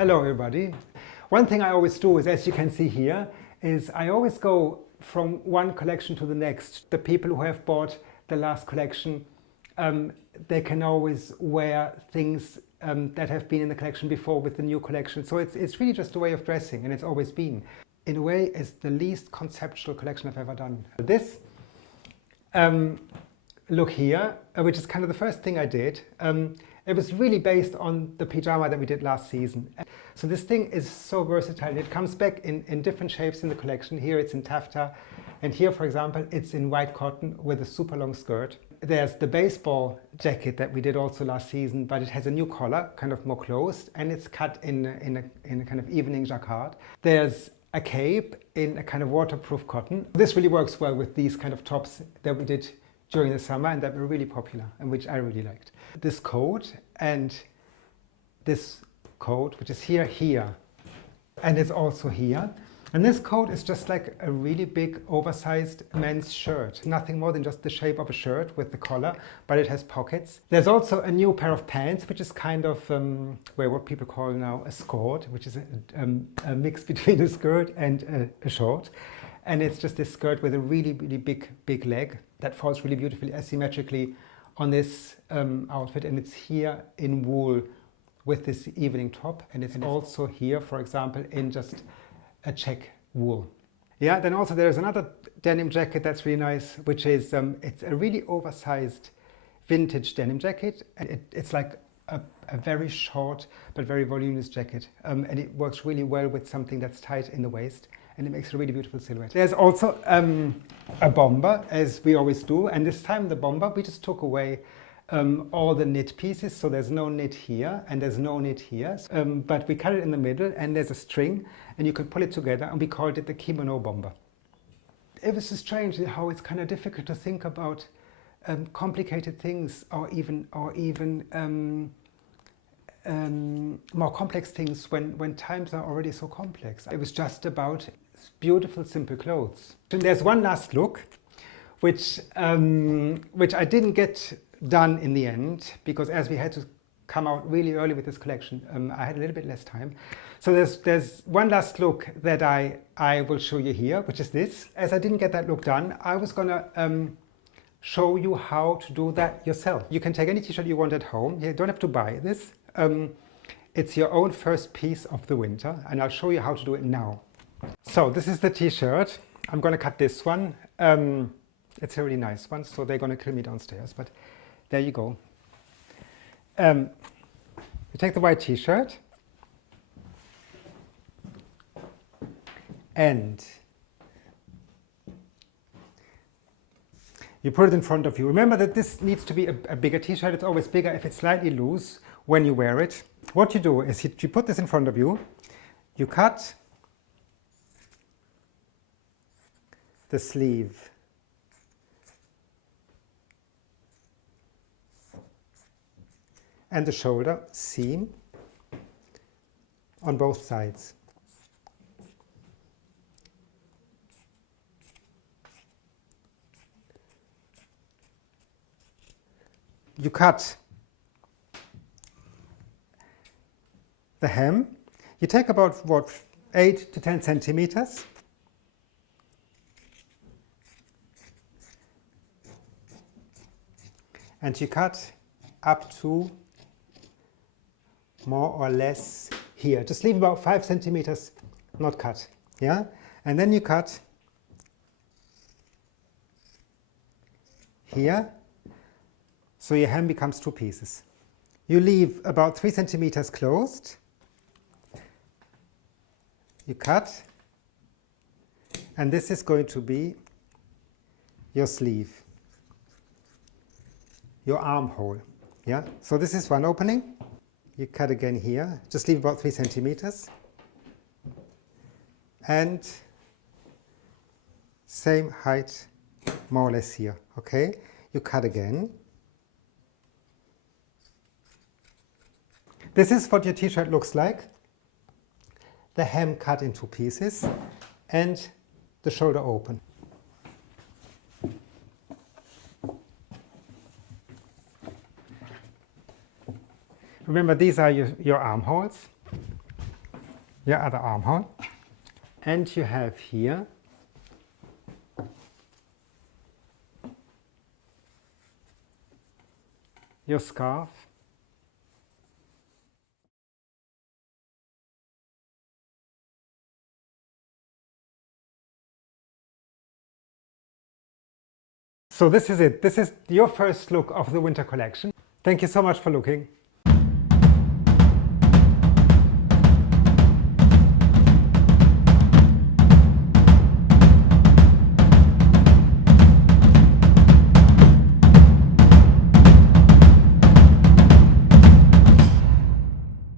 Hello everybody. One thing I always do is, as you can see here, is I always go from one collection to the next. The people who have bought the last collection, they can always wear things that have been in the collection before with the new collection. So it's really just a way of dressing, and it's always been. In a way, it's the least conceptual collection I've ever done. This look here, which is kind of the first thing I did. It was really based on the pyjama that we did last season. So this thing is so versatile. It comes back in different shapes in the collection. Here it's in taffeta, and here, for example, it's in white cotton with a super long skirt. There's the baseball jacket that we did also last season, but it has a new collar, kind of more closed, and it's cut in a kind of evening jacquard. There's a cape in a kind of waterproof cotton. This really works well with these kind of tops that we did during the summer and that were really popular and which I really liked. This coat and this coat, which is here, and it's also here. And this coat is just like a really big oversized men's shirt. Nothing more than just the shape of a shirt with the collar, but it has pockets. There's also a new pair of pants, which is kind of what people call now a skirt, which is a mix between a skirt and a short. And it's just this skirt with a really, really big leg that falls really beautifully asymmetrically on this outfit. And it's here in wool with this evening top. And it's also here, for example, in just a check wool. Yeah, then also there's another denim jacket that's really nice, which is, it's a really oversized vintage denim jacket. And it's like a very short but very voluminous jacket. And it works really well with something that's tight in the waist. And it makes a really beautiful silhouette. There's also a bomber, as we always do. And this time the bomber, we just took away all the knit pieces. So there's no knit here and there's no knit here. But we cut it in the middle and there's a string and you can pull it together, and we called it the kimono bomber. It was so strange how it's kind of difficult to think about complicated things or even more complex things when times are already so complex. It was just about beautiful, simple clothes. And there's one last look, which I didn't get done in the end, because as we had to come out really early with this collection, I had a little bit less time. So there's one last look that I will show you here, which is this. As I didn't get that look done, I was gonna show you how to do that yourself. You can take any t-shirt you want at home. You don't have to buy this. It's your own first piece of the winter, and I'll show you how to do it now. So this is the t-shirt. I'm going to cut this one. It's a really nice one, so they're going to kill me downstairs, but there you go. You take the white t-shirt and you put it in front of you. Remember that this needs to be a bigger t-shirt. It's always bigger if it's slightly loose when you wear it. What you do is you put this in front of you, you cut the sleeve and the shoulder seam on both sides. You cut the hem. You take about 8 to 10 centimeters. And you cut up to more or less here. Just leave about 5 centimeters not cut. Yeah? And then you cut here. So your hem becomes 2 pieces. You leave about 3 centimeters closed. You cut, and this is going to be your sleeve, your armhole. Yeah. So this is one opening. You cut again here. Just leave about 3 centimeters, and same height, more or less here. Okay. You cut again. This is what your t-shirt looks like. The hem cut in 2 pieces and the shoulder open. Remember, these are your armholes. your other armhole. And you have here your scarf. So this is it. This is your first look of the winter collection. Thank you so much for looking.